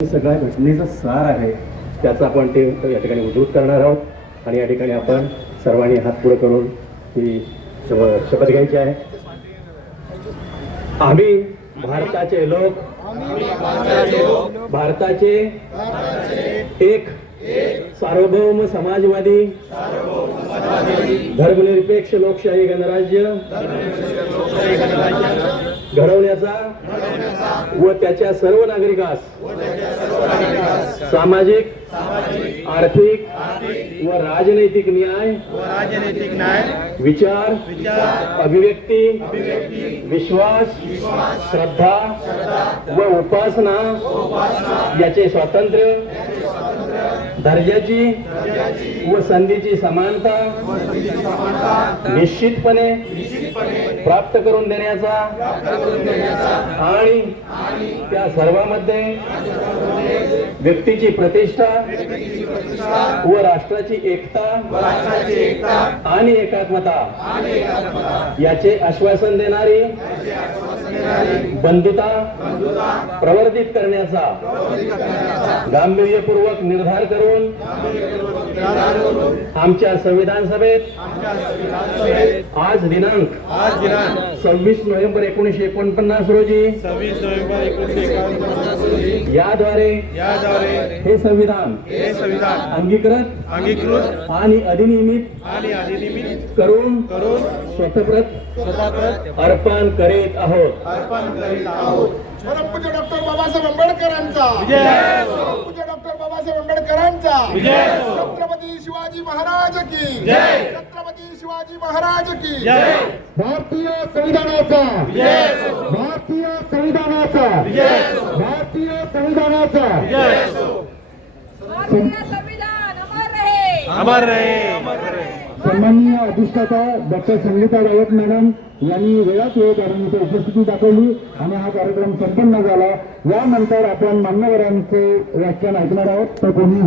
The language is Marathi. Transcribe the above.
सगळ्या घटनेचा सार आहे त्याचा आपण ते या ठिकाणी उद्धृत करणार आहोत आणि या ठिकाणी आपण सर्वांनी हात पुढे करून ही शपथ घ्यायची आहे. आम्ही भारताचे लोक भारताचे एक सार्वभौम समाजवादी धर्मनिरपेक्ष लोकशाही गणराज्य घडवण्याचा व त्याच्या सर्व नागरिकास सामाजिक आर्थिक व राजनैतिक न्याय विचार अभिव्यक्ती विश्वास श्रद्धा व उपासना याचे स्वातंत्र्य दर्जाची व संधीची समानता निश्चितपणे प्राप्त करून देण्याचा आणि त्या सर्वांमध्ये व्यक्तीची प्रतिष्ठा व राष्ट्राची एकता आणि एकात्मता याचे आश्वासन देणारी बंधुता प्रवर्धित करण्याचा गांभीर्यपूर्वक निर्धार करून आमच्या संविधान सभेत आज दिनांक 26 नोव्हेंबर 1949 रोजी याद्वारे हे संविधान अंगीकृत आणि अधिनियमित करून स्वतःप्रत अर्पण करीत आहोत. परमपूज्य डॉक्टर बाबासाहेब आंबेडकरांचा परमपूज्य डॉक्टर बाबासाहेब आंबेडकरांचा छत्रपती शिवाजी महाराज की छत्रपती शिवाजी महाराज की भारतीय संविधानाचा भारतीय संविधानाचा भारतीय संविधानाचा अमर रहे. सन्माननीय अधिष्ठाता डॉक्टर संगीता रावत मॅडम यांनी वेळात वेळ काढून इथे उपस्थिती दाखवली आणि हा कार्यक्रम संपन्न झाला. यानंतर आपण मान्यवरांचे व्याख्यान ऐकणार आहोत. तर कोणी